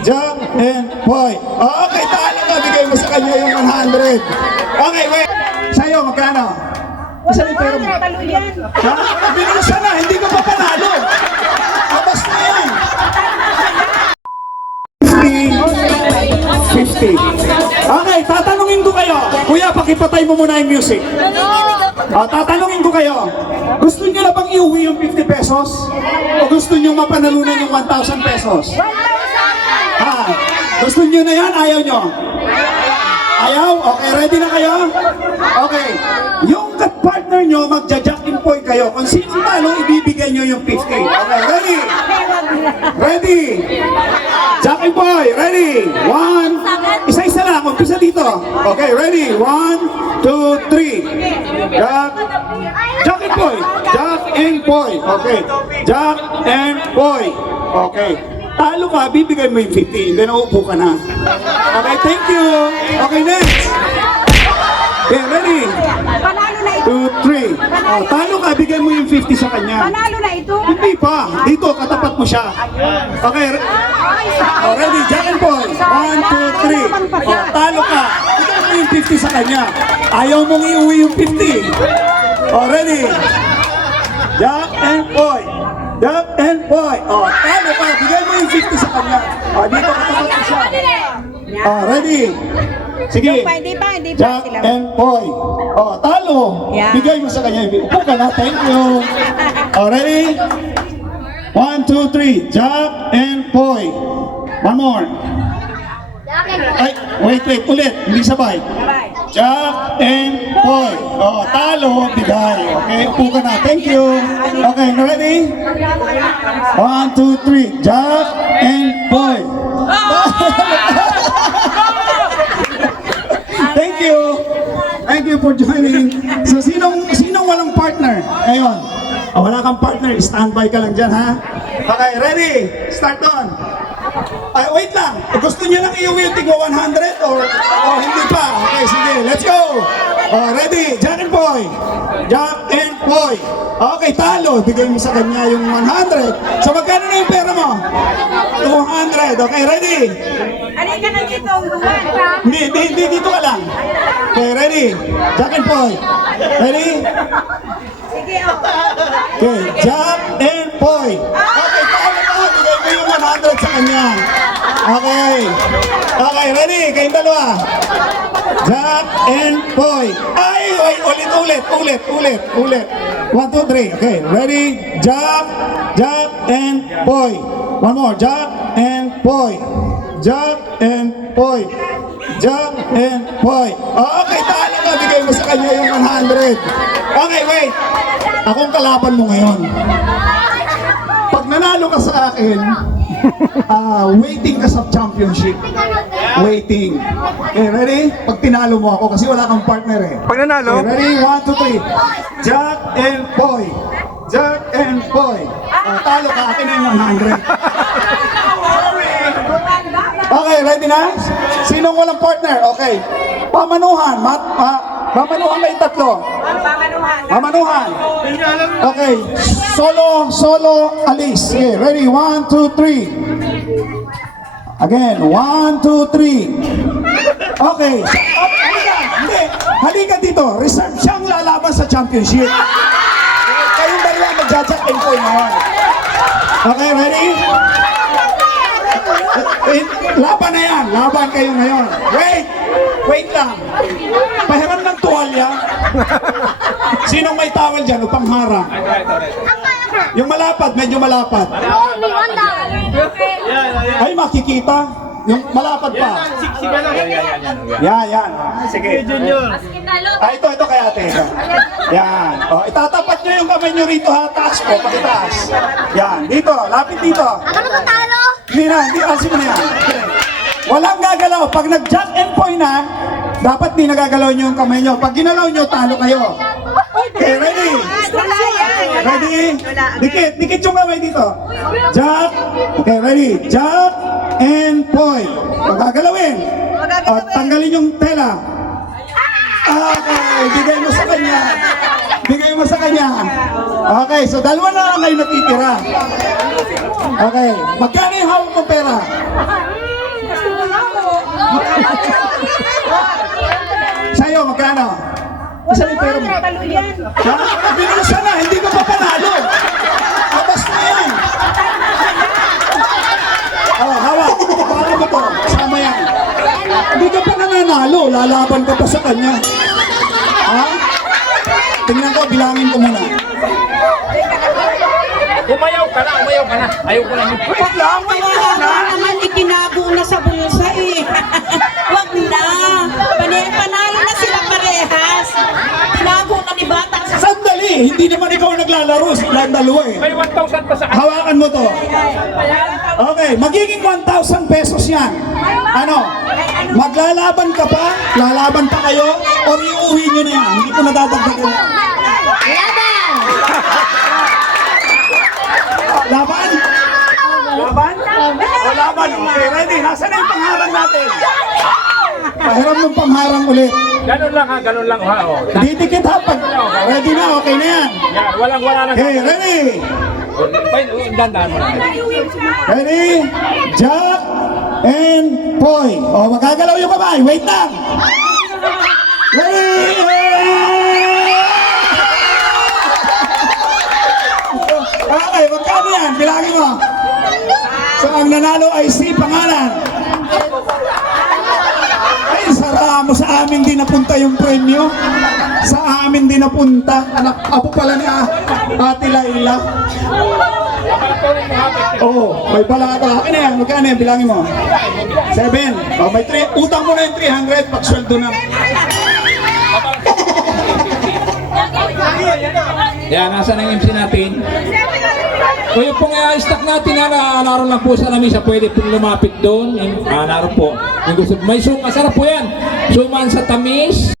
Jack and Poy. Okay, talo ka. Bigay mo sa kanya yung 100. Okay, wait. Sa'yo, magkano? Isa yung pera mo. Ha? Binusan na, hindi ko pa panalo. Abas na yan. 50. Okay, tatanungin ko kayo. Kuya, pakipatay mo muna yung music. Tatanungin ko kayo. Gusto niyo na bang iuwi yung 50 pesos? O gusto niyo mapanalunan yung 1,000 pesos? Ha? Gusto niyo na yan? Ayaw niyo? Ayaw? Okay, ready na kayo? Okay. Yung partner nyo, magja-jack in point kayo. Kung sinong talo, ibibigay nyo yung 50. Okay, ready? Ready? Jack in point, ready? One. Isa-isa lang, umpisa dito. Okay, ready? 1, 2, 3. Jack in point. Jack in point. Okay. Jack and point. Okay. Talo ka, bibigay mo yung 50. Then uupo ka na. Okay, thank you. Okay, next. Okay, ready? Panalo na ito. 2, 3. Talo ka, bigay mo yung 50 sa kanya. Panalo na ito. Hindi pa. Dito, katapat mo siya. Okay. Ready? Jack and Paul. 1, 2, 3. Talo ka. Bigay mo yung 50 sa kanya. Ayaw mong iuwi yung 50. Ready? Jack and Paul. Jack and Paul. Talo ka. Bigay mo yung 50 sa kanya. Dito, katapat mo siya. Ready? Sige. Hindi pa Jack sila. and Poy. Talo. Yeah. Bigay mo sa kanya. Upo ka na. Thank you. Ready? 1, 2, 3. Jack and Poy. One more. Ay, wait. Ulit. Hindi sabay. Jack and Poy. Talo. Bigay. Okay, upo ka na. Thank you. Okay, ready? 1, 2, 3. Jack and Poy. Thank you for joining. So, sinong walang partner? Ngayon. Wala kang partner, standby ka lang dyan, ha? Okay, ready? Start on. Wait lang. Gusto niyo lang iuwi yung tigo 100 or hindi pa? Okay, sige. Let's go. Ready? Jack and Poy. Jack and Poy. Okay, talo. Bigay mo sa kanya yung 100. So, magkano na yung pera mo? 200. Okay, ready? Alin ka na dito, Hindi, dito ka lang. Okay, ready? Jack and Poy. Ready? Sige, Okay, Jack and Poy. Okay, talo ka. Bigay mo yung 100 sa kanya. Okay. Okay, ready? Kayong dalawa. Jack and Poy. Ay, ulit. 1, 2, 3. Okay, ready? Jack and Poy. One more. Jack and Poy. Jack and Poy. Jack and Poy. Okay, talo ka. Bigay mo sa kanya yung 100. Okay, wait. Akong kalaban mo ngayon. Pag nanalo ka sa akin, waiting ka sa championship. Waiting. Okay, ready? Pag tinalo mo ako, kasi wala kang partner eh. Pag nanalo? Okay, ready? 1, 2, 3. Jack and Poy. Jack and Poy. Talo ka, akin na yung 100. Okay, ready na? Sinong walang partner? Okay. Pamanuhan. Pamanuhan kayo tatlo. Pamanuhan. Okay. Solo, alis. Okay, ready? 1, 2, 3. Again, 1, 2, 3. Okay. Hindi. Halika dito. Reserve siyang lalaban sa championship. Kayong dalawa magja-jack and Poy naman. Okay, ready? Laban na yan. Laban kayo ngayon. Wait lang. Pahiram ng tuwalya. Sinong may towel dyan upang harang? Yung malapad, medyo malapad. Ay, makikita. Yung malapad pa. Yan. Sige. Ito kay ate. Yan. Itatapat nyo yung kamay nyo rito ha. Taas po, pakitaas. Yan, dito. Lapit dito. Ako na matalo? Hindi, kasi mo na yan. Walang gagalaw. Pag nag-jack and Poy na, dapat di nagagalaw nyo yung kamay nyo. Pag ginalaw nyo, talo kayo. Okay, ready? Ready? Dikit yung kamay dito. Jack. Okay, ready? Jack and Poy. Pagagalawin. Tanggalin yung tela. Okay, bigay mo sa kanya. Okay, so dalawa na lang kayo natitira. Okay, magkano yung hawak mo pera? Nasaan yung pera mo? Balo yan. Ha? Binilisan na, hindi ka pa panalo. Abas na yan. Oh, hawak. Paano mo to? Sama yan. Hindi ka pa nananalo. Lalaban ka pa sa kanya. Ha? Tingnan ko, bilangin ko muna. Umayaw ka na, umayaw ka na. Ayaw ko na yun. Wala, may Wala naman itinago na sa bulsa eh. Wag na. Panalo na sila parehas. Tinago na ni Bata sa Sandali, hindi naman ikaw naglalaro. Sila ang dalawa eh. May 1,000 pa sa akin. Hawakan mo to. Okay, magiging 1,000 pesos yan. Ano? Maglalaban ka pa? Lalaban pa kayo? O iuwi nyo na yan? Hindi ko nadadagdagan yan. Laban? Laban? O laban? Okay, ready. Nasaan na yung pangharang natin? Pahiram ng pangharang ulit. Ganun lang ha, ganun lang ha. Oh. Didikit ha. Pag ready na, okay na yan. Yan, walang-wala na. Okay, ready? Dandan mo na. Ready? Jack and Poy. O, magagalaw yung kamay. Wait lang. Ready? Okay, magkano yan? Bilangin mo. So, ang nanalo ay si Pangalan. Ay, sara mo. Sa amin din napunta yung premyo. Sa amin din napunta. Anak, apo pala ni Ate Laila. Oo, may balata. Ano yan? Magkano yan? Bilangin mo. 7. Oh, may 3. Utang mo na yung 300. Pagsweldo na. Yan, nasa na yung MC natin? O yung pong stock natin na naroon lang po sa lamisa, pwede pong lumapit doon. Naroon po. Yung gusto, may masarap po yan. Suman sa tamis.